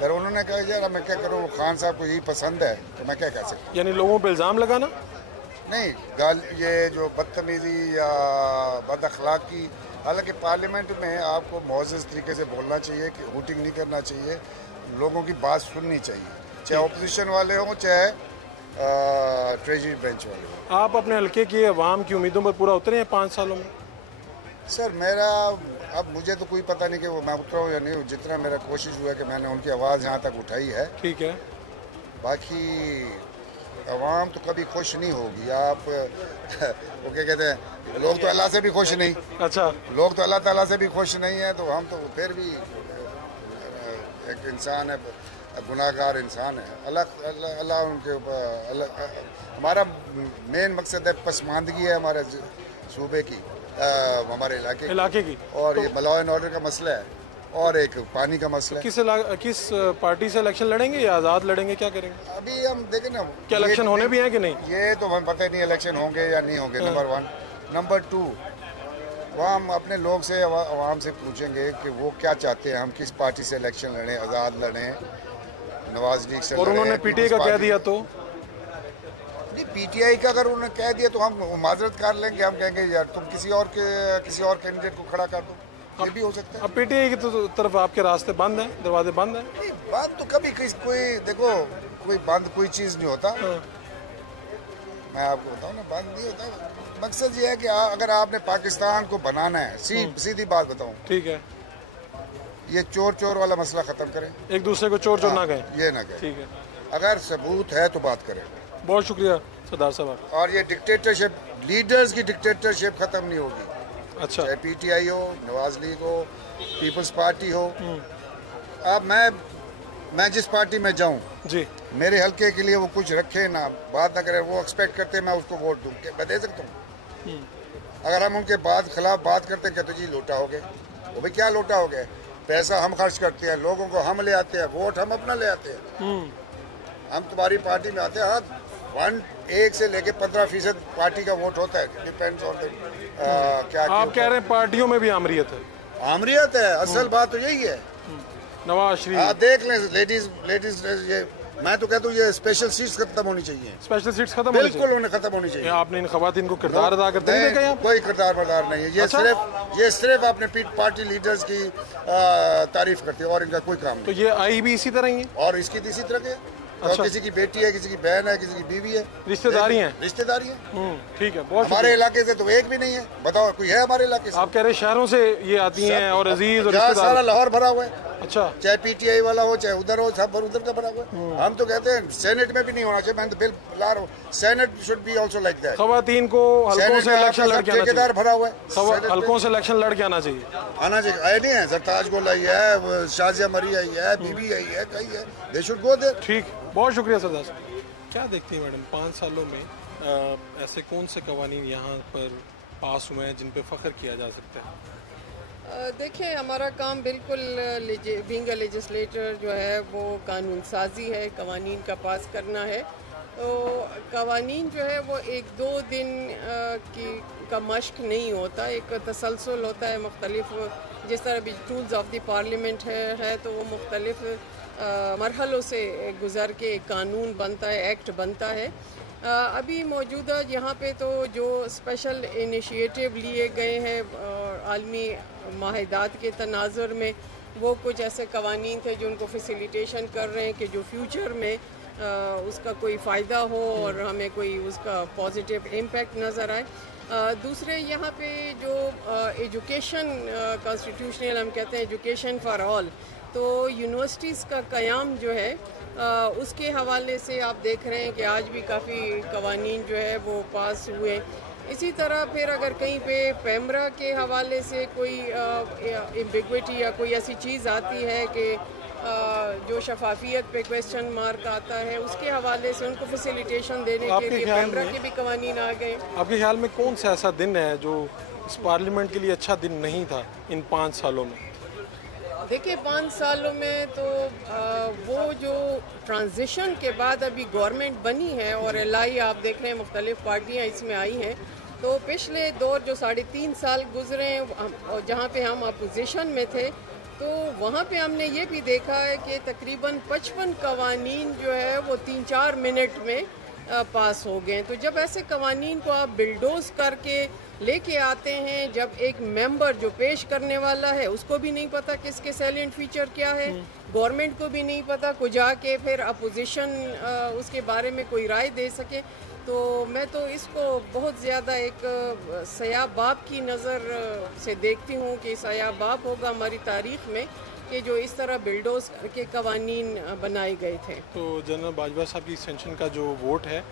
पर उन्होंने कहा यार मैं क्या करूँ, खान साहब को यही पसंद है तो मैं क्या कह सकता हूँ। यानी लोगों पे इल्ज़ाम लगाना नहीं, ये जो बदतमीजी या बद अखलाकी, हालांकि पार्लियामेंट में आपको मुअज़्ज़ज़ तरीके से बोलना चाहिए कि हूटिंग नहीं करना चाहिए, लोगों की बात सुननी चाहिए, चाहे अपोजिशन वाले हों चाहे ट्रेजरी बेंच वाले हों। आप अपने हल्के की अवाम की उम्मीदों पर पूरा उतरे हैं 5 सालों में? सर मेरा अब मुझे तो कोई पता नहीं कि वो मैं उतरा हूँ या नहीं, जितना मेरा कोशिश हुआ कि मैंने उनकी आवाज़ यहाँ तक उठाई है। ठीक है। बाकी अवाम तो कभी खुश नहीं होगी। आप वो क्या कहते हैं, लोग तो अल्लाह से भी खुश नहीं। अच्छा। लोग तो अल्लाह ताला से भी खुश नहीं है, तो हम तो फिर भी एक इंसान है, गुनाहगार इंसान है। अल्लाह उनके ऊपर, हमारा मेन मकसद है पसमानदगी है हमारे सूबे की, हमारे इलाके की, और ये लॉ एंड ऑर्डर का मसला है और एक पानी का मसला है। किस पार्टी से इलेक्शन लड़ेंगे या आज़ाद लड़ेंगे, क्या करेंगे? अभी हम देखें ना, क्या इलेक्शन होने भी हैं कि नहीं, ये तो हमें पता ही नहीं इलेक्शन होंगे या नहीं होंगे। नंबर 1। नंबर 2, वहाँ हम अपने लोग से आवाम से पूछेंगे कि वो क्या चाहते हैं, हम किस पार्टी से इलेक्शन लड़ें, आज़ाद लड़ें, नवाज लीग से। और उन्होंने पीटीआई का कह दिया तो नहीं, पीटीआई का अगर उन्होंने कह दिया तो हम माजरत कर लेंगे। हम कहेंगे यार तुम किसी और कैंडिडेट को खड़ा कर दो, ये भी हो सकता है। अब पीटीआई की तो तरफ आपके रास्ते बंद हैं, दरवाजे बंद हैं? नहीं, बंद तो कभी कोई देखो कोई बंद कोई चीज़ नहीं होता। मैं आपको बताऊँ ना, बंद नहीं होता। मकसद ये है कि अगर आपने पाकिस्तान को बनाना है, सीधी बात बताऊँ, ठीक है, ये चोर वाला मसला ख़त्म करें, एक दूसरे को चोर ना कहें, ये ना कहें। ठीक है, अगर सबूत है तो बात करें। बहुत शुक्रिया सरदार साहब। और ये डिक्टेटरशिप, लीडर्स की डिक्टेटरशिप ख़त्म नहीं होगी। अच्छा। चाहे पीटीआई हो, नवाज लीग हो, पीपल्स पार्टी हो। अब मैं जिस पार्टी में जाऊं जी, मेरे हल्के के लिए वो कुछ रखे ना, बात ना करे, वो एक्सपेक्ट करते मैं उसको वोट दूं, मैं दे सकता हूँ। अगर हम उनके खिलाफ बात करते हैं, कहते जी लोटा हो गए, वो भाई क्या लोटा हो गया, पैसा हम खर्च करते हैं, लोगों को हम ले आते हैं, वोट हम अपना ले आते हैं। हम तुम्हारी पार्टी में आते हैं, हाँ 1 से लेके 15% पार्टी का वोट होता है, डिपेंड्स ऑन क्या आप कह रहे हैं पार्टियों में भी आमरीत है? आमरीत है, असल बात तो यही है। नवाज शरीफ, आप देख लें, लेडीज ये मैं तो कहता हूँ ये स्पेशल सीट्स खत्म होनी चाहिए। स्पेशल सीट्स खत्म बिल्कुल उन्हें खत्म होनी चाहिए। आपने इन खवातीन को किरदार अदा करते नहीं देखा यहाँ? कोई किरदार बरदार नहीं है, ये सिर्फ अपने पार्टी लीडर्स की तारीफ करती है और इनका कोई काम नहीं। तो ये आई भी इसी तरह ही है और इसकी इसी तरह के अच्छा। किसी की बेटी है, किसी की बहन है, किसी की बीवी है, रिश्तेदारी है। ठीक है, बहुत हमारे इलाके से तो एक भी नहीं है। बताओ कोई है हमारे इलाके से? आप कह रहे शहरों से ये आती हैं और अजीज और सारा लाहौर भरा हुआ है। अच्छा, चाहे पीटीआई वाला हो चाहे उधर हो, सब उधर का भरा हुआ है। हम तो कहते हैं सेनेट में भी नहीं होना चाहिए। मैं तो बिल ला रहा हूँ, senate should be also like that. खवातीन को हल्कों से इलेक्शन लड़ के आना चाहिए। भरा हुआ है, हल्कों से इलेक्शन लड़ के आना चाहिए। आए नहीं है, सरताज गोल आई है, शाजिया मरी आई है, बीबी आई है, कई है, दे शुड गो देयर। ठीक, बहुत शुक्रिया सरदार साहब। क्या देखती हैं मैडम, 5 सालों में ऐसे कौन से कवानीन यहाँ पर पास हुए हैं जिन पे फ़ख्र किया जा सकता है? देखिए, हमारा काम बिल्कुल बीइंग अ लेजिस्लेटर जो है वो कानून साजी है, कवानीन का पास करना है। तो कवानीन जो है वो 1-2 दिन का मश्क नहीं होता, एक तसलसल होता है मुख्तलिफ। जिस तरह भी टूल्स ऑफ द पार्लियामेंट है तो वो मुख्तलिफ मरहलों से गुज़र के एक कानून बनता है, एक्ट बनता है। अभी मौजूदा यहाँ पे तो जो स्पेशल इनिशिएटिव लिए गए हैं आलमी माहिदात के तनाजुर में, वो कुछ ऐसे कवानीन थे जो उनको फैसिलिटेशन कर रहे हैं कि जो फ्यूचर में उसका कोई फ़ायदा हो और हमें कोई उसका पॉजिटिव इम्पैक्ट नज़र आए। दूसरे यहाँ पे जो एजुकेशन कॉन्स्टिट्यूशनल हम कहते हैं एजुकेशन फॉर ऑल, तो यूनिवर्सिटीज़ का क़याम जो है उसके हवाले से आप देख रहे हैं कि आज भी काफ़ी कवानीन जो है वो पास हुए। इसी तरह फिर अगर कहीं पे पैमरा के हवाले से कोई एम्बिग्विटी या कोई ऐसी चीज़ आती है कि जो शफाफियत पे क्वेश्चन मार्क आता है, उसके हवाले से उनको फैसिलिटेशन देने के लिए पैमरा के भी कवानीन आ गए। आपके ख्याल में कौन सा ऐसा दिन है जो इस पार्लियामेंट के लिए अच्छा दिन नहीं था इन 5 सालों में? देखिए 5 सालों में तो वो जो ट्रांजिशन के बाद अभी गवर्नमेंट बनी है और एलआई आप देख रहे हैं मुख्तलिफ पार्टियाँ इसमें आई हैं, तो पिछले दौर जो 3.5 साल गुजरे हैं और जहाँ पे हम अपोजिशन में थे, तो वहाँ पे हमने ये भी देखा है कि तकरीबन 55 कवानीन जो है वो 3-4 मिनट में पास हो गए। तो जब ऐसे कवानीन को आप बिल्डोज करके लेके आते हैं, जब एक मेंबर जो पेश करने वाला है उसको भी नहीं पता किसके सैलिएंट फीचर क्या है, गवर्नमेंट को भी नहीं पता को जाके फिर अपोजिशन उसके बारे में कोई राय दे सके, तो मैं तो इसको बहुत ज़्यादा एक सयाबाब की नज़र से देखती हूँ कि सयाबाब होगा हमारी तारीख़ में कि जो इस तरह बिल्डोज करके कवानीन बनाए गए थे। तो जनरल बाजवा साहब की एक्सटेंशन का जो वोट है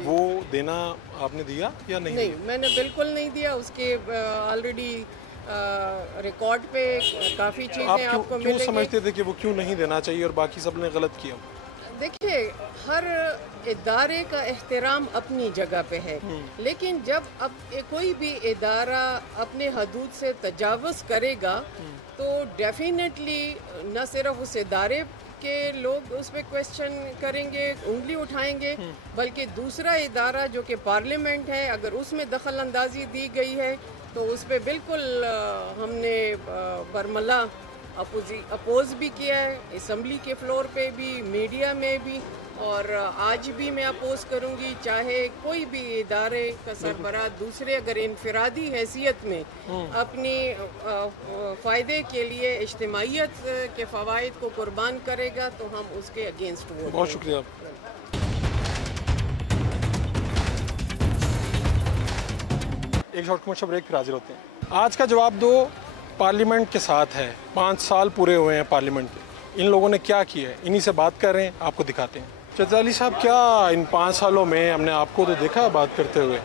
वो देना आपने दिया या नहीं? नहीं, मैंने बिल्कुल नहीं दिया। उसके ऑलरेडी रिकॉर्ड पे काफ़ी चीज़ें आपको मिलेंगी। क्यों समझते थे कि वो क्यों नहीं देना चाहिए और बाकी सब ने गलत किया? देखिए, हर इदारे का एहतराम अपनी जगह पे है, लेकिन जब अब कोई भी इदारा अपने हदूद से तजावुज़ करेगा तो डेफिनेटली न सिर्फ उस इदारे के लोग उस पर क्वेश्चन करेंगे, उंगली उठाएंगे, बल्कि दूसरा इदारा जो कि पार्लियामेंट है, अगर उसमें दखल अंदाजी दी गई है तो उस पर बिल्कुल हमने बरमला अपोज भी किया है, असम्बली के फ्लोर पे भी, मीडिया में भी, और आज भी मैं अपोज करूंगी। चाहे कोई भी इदारे का सरबराह दूसरे अगर इनफरादी हैसियत में अपनी फ़ायदे के लिए इज्तिमाइयत के फ़वाइद को कुर्बान करेगा तो हम उसके अगेंस्ट वोट। बहुत शुक्रिया। एक शॉर्ट कमर्शियल ब्रेक फिर हाजिर होते हैं। आज का जवाब दो पार्लियामेंट के साथ है। 5 साल पूरे हुए हैं पार्लियामेंट के, इन लोगों ने क्या किया है, इन्हीं से बात कर रहे हैं, आपको दिखाते हैं। चौधरी साहब, क्या इन 5 सालों में हमने आपको तो देखा बात करते हुए,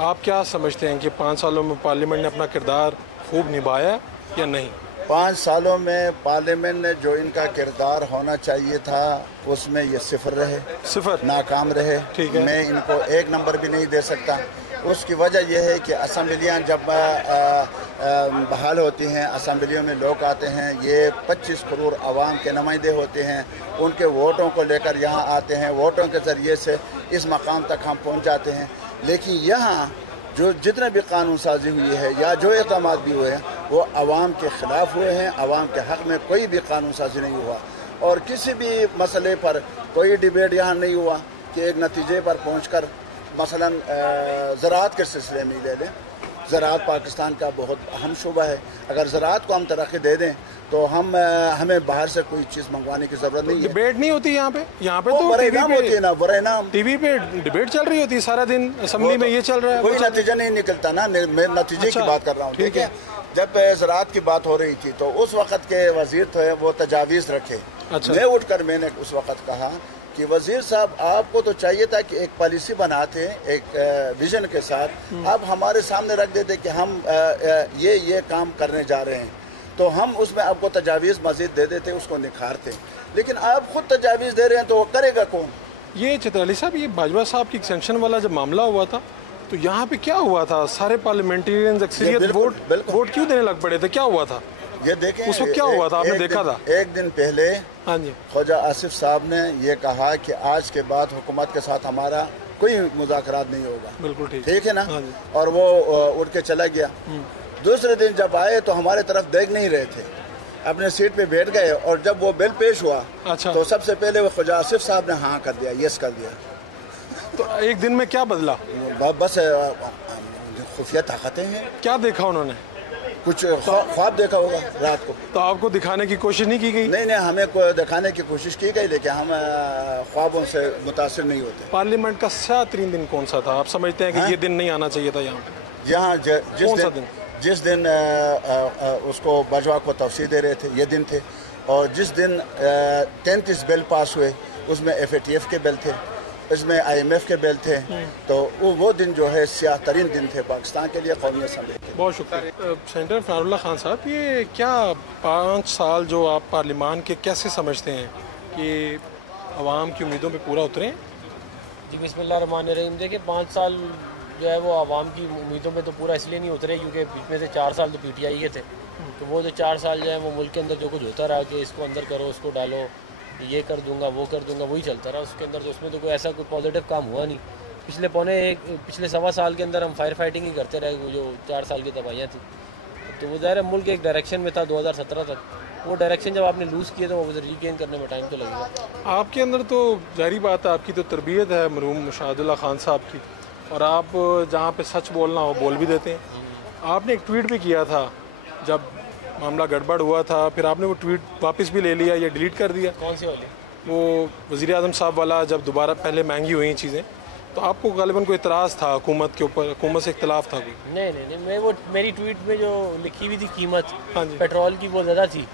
आप क्या समझते हैं कि 5 सालों में पार्लियामेंट ने अपना किरदार खूब निभाया या नहीं? 5 सालों में पार्लियामेंट ने जो इनका किरदार होना चाहिए था उसमें ये सिफर रहे, नाकाम रहे। ठीक है। मैं इनको 1 नंबर भी नहीं दे सकता। उसकी वजह यह है कि असम्बलियाँ जब बहाल होती हैं, असम्बलियों में लोग आते हैं, ये 25 करोड़ आवाम के नुमाइंदे होते हैं, उनके वोटों को लेकर यहाँ आते हैं, वोटों के ज़रिए से इस मकाम तक हम पहुँच जाते हैं। लेकिन यहाँ जो जितने भी कानून साजी हुई है या जो इक़दाम भी हुए हैं वो आवाम के ख़िलाफ़ हुए हैं। आवाम के हक़ में कोई भी कानून साजी नहीं हुआ और किसी भी मसले पर कोई डिबेट यहाँ नहीं हुआ कि एक नतीजे पर पहुँचकर मसलन ज़राअत के सिलसिले में ले लें। ज़राअत पाकिस्तान का बहुत अहम शुबा है। अगर ज़राअत को हम तरक्की दे दें तो हमें बाहर से कोई चीज़ मंगवाने की ज़रूरत नहीं है। डिबेट नहीं होती यहाँ पे तो बरइनाम होती है ना, बरइनाम टीवी पे डिबेट चल रही होती है सारा दिन, असेंबली में ये चल रहा है, कोई नतीजा नहीं निकलता ना। मैं नतीजे की बात कर रहा हूँ। ठीक है, जब ज़राअत की बात हो रही थी तो उस वक़्त के वज़ीर थे वो तजावीज़ रखे। मैं उठकर मैंने उस वक़्त कहा कि वज़ीर साहब आपको तो चाहिए था कि एक पॉलिसी बनाते एक विजन के साथ, आप हमारे सामने रख देते कि हम ये काम करने जा रहे हैं तो हम उसमें आपको तजावीज़ मज़ीद दे देते, उसको निखारते। लेकिन आप खुद तजावीज़ दे रहे हैं तो वो करेगा कौन? ये चित्राली साहब, ये बाजवा साहब की एक्सटेंशन वाला जब मामला हुआ था तो यहाँ पे क्या हुआ था? सारे पार्लियामेंटेरियंस अक्सरियत वोट क्यों देने लग पड़े थे? क्या हुआ था? ये देखें उस वक्त क्या हुआ था, आपने देखा था? एक दिन पहले हाँ जी, ख्वाजा आसिफ साहब ने ये कहा कि आज के बाद हुकूमत के साथ हमारा कोई मुज़ाकरात नहीं होगा। बिल्कुल ठीक है ना। और वो उठ के चला गया। दूसरे दिन जब आए तो हमारे तरफ देख नहीं रहे थे, अपने सीट पे बैठ गए और जब वो बिल पेश हुआ तो सबसे पहले वो ख्वाजा आसिफ साहब ने हाँ कर दिया, यस कर दिया। तो एक दिन में क्या बदला? बस खुफिया ताकतें हैं। क्या देखा उन्होंने? कुछ ख्वाब देखा होगा रात को। तो आपको दिखाने की कोशिश नहीं की गई? नहीं, हमें को दिखाने की कोशिश की गई, लेकिन हम ख्वाबों से मुतासिर नहीं होते। पार्लियामेंट का स्याह-तरीन दिन कौन सा था? आप समझते हैं कि ये दिन नहीं आना चाहिए था यहाँ पे? यहाँ जिस दिन उसको बाजवा को तफसील दे रहे थे, ये दिन थे। और जिस दिन 33 बिल पास हुए उसमें FATF के बिल थे, इसमें IMF के बिल थे, तो वो दिन जो है स्याह तरीन दिन थे पाकिस्तान के लिए, कौमी असम्बली के। बहुत शुक्रिया। सेनेटर फनारुल्लाह खान साहब, ये क्या 5 साल जो आप पार्लियामान के कैसे समझते हैं कि आवाम की उम्मीदों पे पूरा उतरे? जी बिस्मिल्लाहिर्रहमानिर्रहीम। देखिए 5 साल जो है वो आवाम की उम्मीदों पे तो पूरा इसलिए नहीं उतरे क्योंकि बीच में से 4 साल तो PTI के थे। तो वो जो 4 साल जो है वो मुल्क के अंदर जो कुछ होता रहा कि इसको अंदर करो, उसको डालो, ये कर दूंगा, वो कर दूंगा, वही चलता रहा उसके अंदर। तो उसमें तो कोई ऐसा कोई पॉजिटिव काम हुआ नहीं। पिछले 1.25 साल के अंदर हम फायर फाइटिंग ही करते रहे, वो जो 4 साल की तबाहियाँ थी। तो वो ज़ाहिर मुल्क एक डायरेक्शन में था 2017 तक। वो डायरेक्शन जब आपने लूज़ किया तो वो रीगेन करने में टाइम तो लगेगा। आपके अंदर तो जारी बात है, आपकी तो तरबियत है मरहूम मुशाहिदुल्लाह खान साहब की, और आप जहाँ पे सच बोलना हो बोल भी देते हैं। आपने एक ट्वीट भी किया था जब मामला गड़बड़ हुआ था, फिर आपने वो ट्वीट वापस भी ले लिया या डिलीट कर दिया। कौन सी वाली? वो वज़ीर आज़म साहब वाला, जब दोबारा पहले महंगी हुई चीज़ें, तो आपको गालिबन कोई इतराज़ था हुकूमत के ऊपर, हुकूमत से इख्तलाफ था कोई? नहीं, मैं वो मेरी ट्वीट में जो लिखी हुई थी कीमत, हाँ जी, पेट्रोल की वो ज़्यादा थी।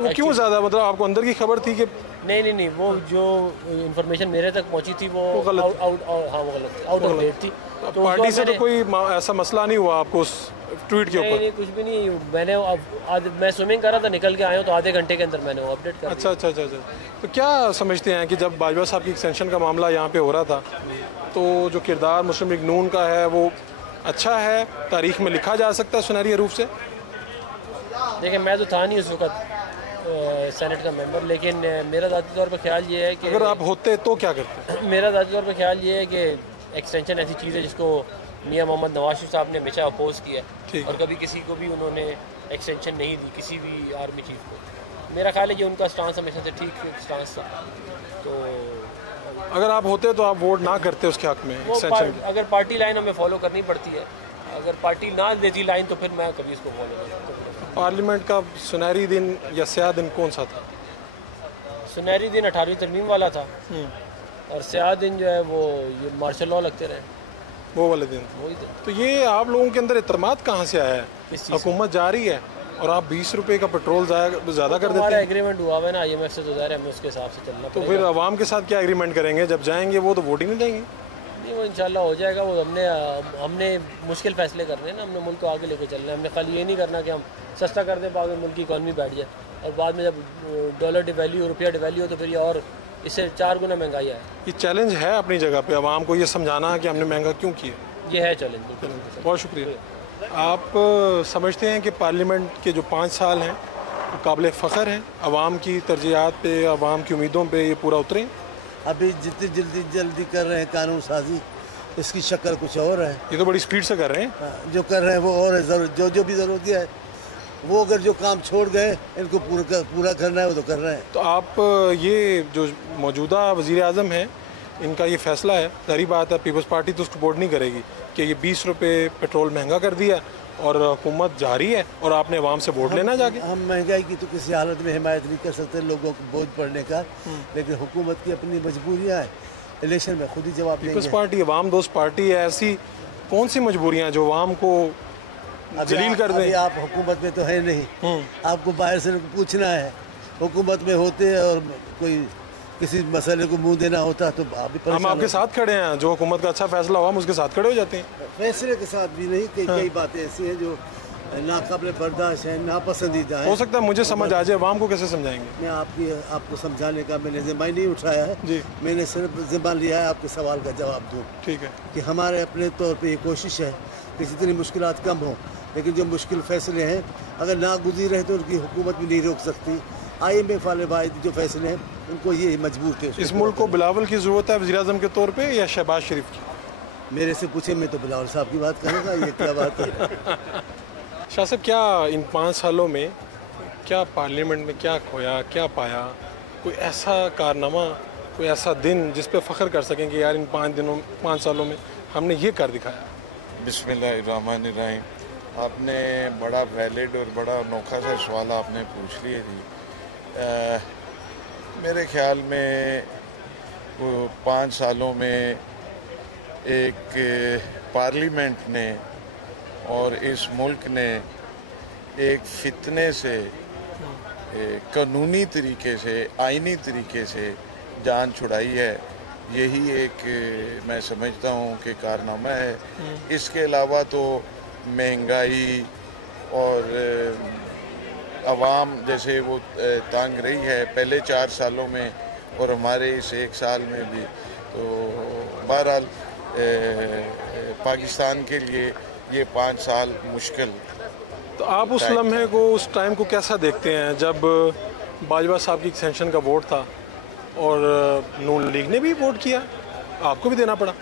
वो क्यों ज़्यादा? मतलब आपको अंदर की खबर थी कि? नहीं, वो जो इन्फॉर्मेशन मेरे तक पहुंची थी वो गलत, आउट ऑफ डेट थी। तो पार्टी से तो कोई ऐसा मसला नहीं हुआ आपको उस ट्वीट के ऊपर? नहीं, कुछ भी नहीं। मैं स्विमिंग कर रहा था, निकल के आया हूँ तो आधे घंटे के अंदर मैंने वो अपडेट कर दिया। अच्छा। तो क्या समझते हैं कि जब बाजवा साहब की एक्सटेंशन का मामला यहाँ पे हो रहा था, तो जो किरदार मुस्लिम लीग नून का है वो अच्छा है, तारीख में लिखा जा सकता है सुनहरी हरूफ से? देखिए मैं तो था नहीं उस वक्त सेनेट का मेंबर, लेकिन मेरा ज़ाती तौर पर ख्याल ये है कि अगर आप होते तो क्या करते? मेरा ज़ाती तौर पर ख्याल ये है कि एक्सटेंशन ऐसी चीज़ है जिसको मियां मोहम्मद नवाज शरीफ साहब ने हमेशा अपोज किया है, और कभी किसी को भी उन्होंने एक्सटेंशन नहीं दी, किसी भी आर्मी चीफ को। मेरा ख्याल है कि उनका स्टांस हमेशा से ठीक स्टांस था। तो अगर आप होते तो आप वोट ना करते उसके हक में एक्सटेंशन? अगर पार्टी लाइन हमें फॉलो करनी पड़ती है, अगर पार्टी ना देती लाइन तो फिर मैं कभी इसको फॉलो नहीं करता। पार्लियामेंट का सुनहरी दिन या स्याह दिन कौन सा था? सुनहरी दिन 18वीं तरमीम वाला था, और स्याह दिन जो है वो ये मार्शल लॉ लगते रहे, वो वाले दिन। वही दिन। तो ये आप लोगों के अंदर इतमाद कहाँ से आया है? हुकूमत जा रही है और आप 20 रुपए का पेट्रोल ज़्यादा कर देते हैं। हमारा एग्रीमेंट हुआ है ना IMF से, तो ज़ाहिर है हमें उसके हिसाब से चलना तो फिर अवाम के साथ क्या एग्रीमेंट करेंगे? जब जाएंगे वो तो वोट ही नहीं देंगे। नहीं, वो इंशाल्लाह हो जाएगा। वो हमने मुश्किल फैसले करने हैं ना, हमने मुल्क को आगे लेके चलना है। हमने खाली ये नहीं करना कि हम सस्ता कर दें, बाद में मुल्क की इकॉनमी बैठ जाए, और बाद में जब डॉलर डिवैल्यू, रुपया डिवैल्यू हो तो फिर ये और इससे 4 गुना महंगाई आए। ये चैलेंज है अपनी जगह पे, आवाम को ये समझाना कि हमने महंगा क्यों किया। ये है चैलेंज। बहुत शुक्रिया। आप समझते हैं कि पार्लियामेंट के जो 5 साल हैं वो काबिल फ़ख्र हैं, आवाम की तरजीहात पे, आवाम की उम्मीदों पे ये पूरा उतरे? अभी जितनी जल्दी कर रहे हैं कानून साजी, इसकी शक्ल कुछ और है। ये तो बड़ी स्पीड से कर रहे हैं। जो कर रहे हैं वो और है, जो भी ज़रूरत है वो अगर जो काम छोड़ गए इनको पूरा करना है वो तो कर रहे हैं। तो आप ये जो मौजूदा वज़ीर आज़म हैं, इनका ये फ़ैसला है, सारी बात है, पीपल्स पार्टी तो सपोर्ट नहीं करेगी कि ये 20 रुपये पेट्रोल महंगा कर दिया और हुकूमत जारी है और आपने अवाम से वोट लेना जाके। हम महंगाई की तो किसी हालत में हिमायत नहीं कर सकते लोगों को बोझ पड़ने का, लेकिन हुकूमत की अपनी मजबूरियाँ हैं, इलेक्शन में खुद ही जवाब देंगे। पीपल्स पार्टी अवाम दोस्त पार्टी है, ऐसी कौन सी मजबूरियाँ जो अवाम को जलील कर दें? आप हुकूमत में तो है नहीं, आपको बाहर से पूछना है। हुकूमत में होते और कोई किसी मसले को मुंह देना होता तो आप भी हम आपके साथ खड़े हैं, जो हुकूमत का अच्छा फैसला हुआ हम उसके साथ खड़े हो जाते हैं। फैसले के साथ भी नहीं, कई बातें ऐसी हैं जो नाकाबिल बर्दाश्त है, नापसंदीदा है। हो सकता है मुझे समझ आ जाए, अवाम को कैसे समझाएंगे? मैं आपको समझाने का मैंने ज़िम्मा नहीं उठाया है जी, मैंने सिर्फ ज़िम्मा लिया है आपके सवाल का जवाब दूँ। ठीक है कि हमारे अपने तौर पर ये कोशिश है कि जितनी मुश्किलात कम हो, लेकिन जो मुश्किल फैसले हैं अगर ना गुजर रहे तो उनकी हुकूमत भी नहीं रोक सकती। IMF वाले वाहिद जो फैसले हैं उनको ये मजबूर थे। इस मुल्क को बिलावल की ज़रूरत है वज़ीर आज़म के तौर पे या शहबाज शरीफ की? मेरे से पूछे, मैं तो बिलावल साहब की बात करूँगा। ये क्या बात है? शाह साहब, क्या इन 5 सालों में क्या पार्लियामेंट में क्या खोया, क्या पाया? कोई ऐसा कारनामा, कोई ऐसा दिन जिस पे फ़ख्र कर सकें कि यार इन 5 सालों में हमने ये कर दिखाया? बिस्मिल्लाहिर्रहमानिर्रहीम। आपने बड़ा वैलिड और बड़ा अनोखा सा सवाल आपने पूछ लिया जी। मेरे ख्याल में 5 सालों में एक पार्लिमेंट ने और इस मुल्क ने एक फितने से कानूनी तरीके से, आइनी तरीके से जान छुड़ाई है। यही एक मैं समझता हूँ कि कारनामा है। इसके अलावा तो महंगाई और आवाम जैसे वो तंग रही है पहले 4 सालों में और हमारे इस 1 साल में भी, तो बहरहाल पाकिस्तान के लिए ये 5 साल मुश्किल। तो आप उस लम्हे को, उस टाइम को कैसा देखते हैं जब बाजवा साहब की एक्सटेंशन का वोट था और नून लीग ने भी वोट किया, आपको भी देना पड़ा?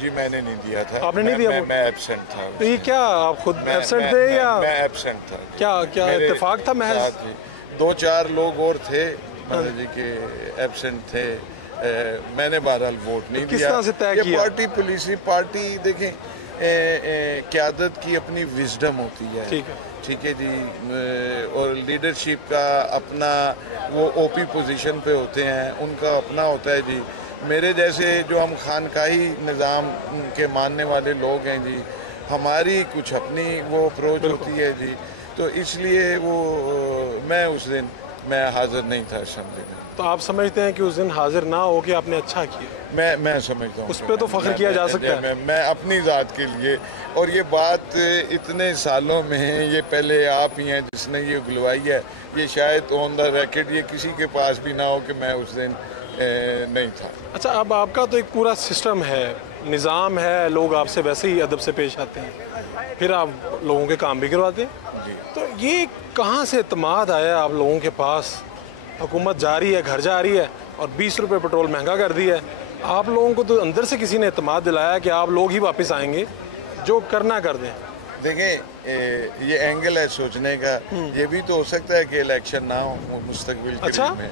जी मैंने नहीं दिया था। आपने नहीं दिया? मैं एब्सेंट था। तो ये क्या आप खुद एब्सेंट थे या? मैं एब्सेंट था। क्या इत्तेफाक था महज? 2-4 लोग और थे मतलब जी के एब्सेंट थे। मैंने बहरहाल वोट नहीं दिया। किस तरह से तय किया? पार्टी पुलिसी पार्टी देखें, क़यादत की अपनी विजडम होती है, ठीक है जी, और लीडरशिप का अपना, वो ओपी पोजीशन पे होते हैं, उनका अपना होता है जी। मेरे जैसे जो हम खानकाही निज़ाम के मानने वाले लोग हैं जी, हमारी कुछ अपनी वो अप्रोच होती है जी, तो इसलिए वो मैं उस दिन मैं हाजिर नहीं था असेंबली में। तो आप समझते हैं कि उस दिन हाजिर ना हो के आपने अच्छा किया? मैं समझता हूँ उस पर तो फख्र किया जा सकता है। मैं अपनी ज़ात के लिए, और ये बात इतने सालों में ये पहले आप ही हैं जिसने ये उगलवाई है, ये शायद ऑन द रिकॉर्ड ये किसी के पास भी ना हो कि मैं उस दिन नहीं था। अच्छा, अब आपका तो एक पूरा सिस्टम है, निज़ाम है, लोग आपसे वैसे ही अदब से पेश आते हैं, फिर आप लोगों के काम भी करवाते हैं जी। तो ये कहाँ से एतमाद आया आप लोगों के पास? हुकूमत जा रही है, घर जा रही है और 20 रुपये पेट्रोल महंगा कर दिया है। आप लोगों को तो अंदर से किसी ने एतमाद दिलाया कि आप लोग ही वापस आएंगे, जो करना कर दें। देखें, ये एंगल है सोचने का। ये भी तो हो सकता है कि इलेक्शन ना हो मुस्तकबिल के में,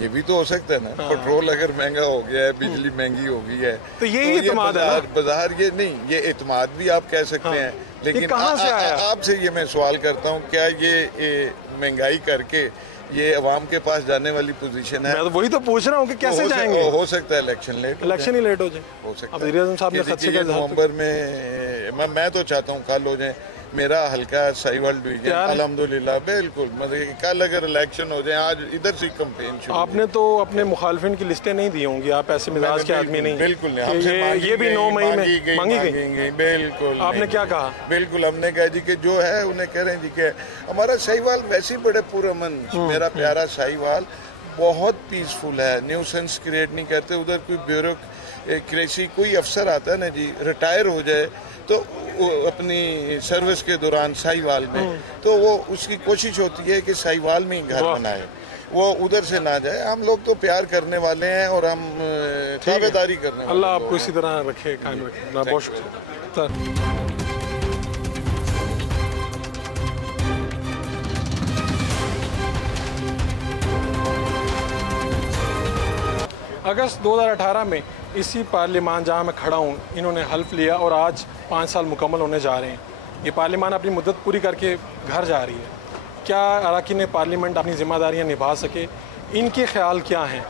ये भी तो हो सकता है ना। पेट्रोल अगर महंगा हो गया है, बिजली महंगी हो गई है, तो यही एतमाद है। बाजार ये नहीं, ये एतमाद भी आप कह सकते हैं, लेकिन आपसे ये मैं सवाल करता हूँ, क्या ये महंगाई करके ये अवाम के पास जाने वाली पोजीशन है? मैं तो वही तो पूछ रहा हूँ कि कैसे जाएंगे? हो सकता है इलेक्शन ही लेट हो जाए। हो सकता है नवंबर में। मैं तो चाहता हूँ कल हो जाए। मेरा हल्का साहिवाल डिवीजन अल्हम्दुलिल्लाह बिल्कुल, मतलब कल अगर इलेक्शन हो जाए, आज इधर से कैंपेन शुरू। आपने तो अपने मुखालिफिन की लिस्टें नहीं दी होंगी, आप ऐसे मिजाज के आदमी नहीं। बिल्कुल नहीं। ये भी 9 मई में मांगी गई। बिल्कुल। आपने क्या कहा? बिल्कुल, हमने कहा जी कि जो है उन्हें कह रहे हैं जी कि हमारा साहिवाल वैसे बड़े पुरअमन, मेरा प्यारा साहिवाल बहुत पीसफुल है, न्यूसेंस क्रिएट नहीं करते। उधर कोई ब्यूरोक्रेसी, कोई अफसर आता है ना जी, रिटायर हो जाए तो अपनी सर्विस के दौरान साहिवाल में, तो वो उसकी कोशिश होती है कि साहिवाल में ही घर बनाए, वो उधर से ना जाए। हम लोग तो प्यार करने वाले हैं और हम ताबेदारी करने वाले। अल्लाह आपको इसी तरह रखे, कायम रखे। बहुत शुक्रिया। अगस्त 2018 में इसी पार्लियामान जहां मैं खड़ा हूं, इन्होंने हल्फ लिया और आज 5 साल मुकम्मल होने जा रहे हैं। ये पार्लियामान अपनी मुद्दत पूरी करके घर जा रही है। क्या अरकान पार्लियामेंट अपनी ज़िम्मेदारियां निभा सके? इनके ख्याल क्या हैं?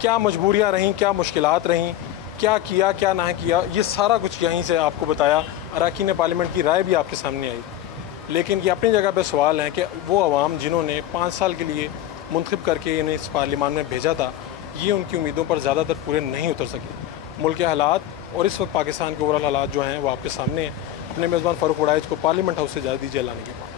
क्या मजबूरियां रहीं, क्या मुश्किलात रहीं, क्या किया क्या ना किया, ये सारा कुछ यहीं से आपको बताया। अरकान पार्लियामेंट की राय भी आपके सामने आई। लेकिन ये अपनी जगह पर सवाल है कि वो अवाम जिन्होंने 5 साल के लिए मुंतखब करके इन्हें इस पार्लियामान में भेजा था, ये उनकी उम्मीदों पर ज़्यादातर पूरे नहीं उतर सके। मुल्क के हालात और इस वक्त पाकिस्तान के ओवरऑल हालात जो हैं वो आपके सामने हैं। अपने मेज़बान फ़ारूक वड़ाइच को पार्लियामेंट हाउस से इजाज़त दीजिए। लाने के बाद